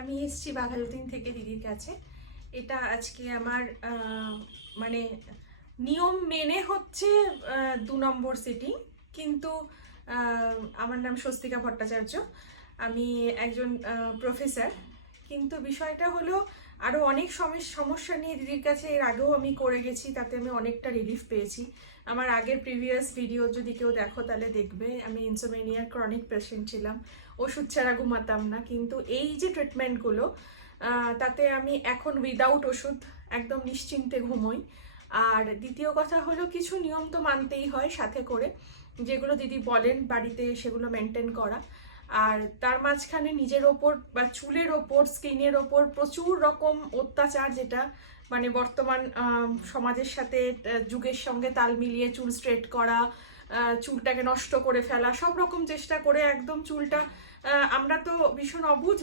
আমি এসেছি বাঘাযতীন থেকে দিদির কাছে। এটা আজকে আমার মানে নিয়ম মেনে হচ্ছে 2 নম্বর সিটিং, কিন্তু আমার নাম স্বস্তিকা ভট্টাচার্য। আমি একজন প্রফেসর, কিন্তু বিষয়টা হলো আরও অনেক সমস্যা নিয়ে দিদির কাছে এর আগেও আমি করে গেছি, তাতে আমি অনেকটা রিলিফ পেয়েছি। আমার আগের প্রিভিয়াস ভিডিও যদি কেউ দেখো তাহলে দেখবে আমি ইনসোমেনিয়ার ক্রনিক পেশেন্ট ছিলাম, ওষুধ ছাড়া ঘুমাতাম না। কিন্তু এই যে ট্রিটমেন্টগুলো, তাতে আমি এখন উইদাউট ওষুধ একদম নিশ্চিন্তে ঘুমোই। আর দ্বিতীয় কথা হলো কিছু নিয়ম তো মানতেই হয়, সাথে করে যেগুলো দিদি বলেন বাড়িতে সেগুলো মেনটেন করা। আর তার মাঝখানে নিজের ওপর বা চুলের ওপর, স্কিনের ওপর প্রচুর রকম অত্যাচার, যেটা মানে বর্তমান সমাজের সাথে যুগের সঙ্গে তাল মিলিয়ে চুল স্ট্রেট করা, চুলটাকে নষ্ট করে ফেলা, সব রকম চেষ্টা করে একদম চুলটা আমরা তো ভীষণ অবুঝ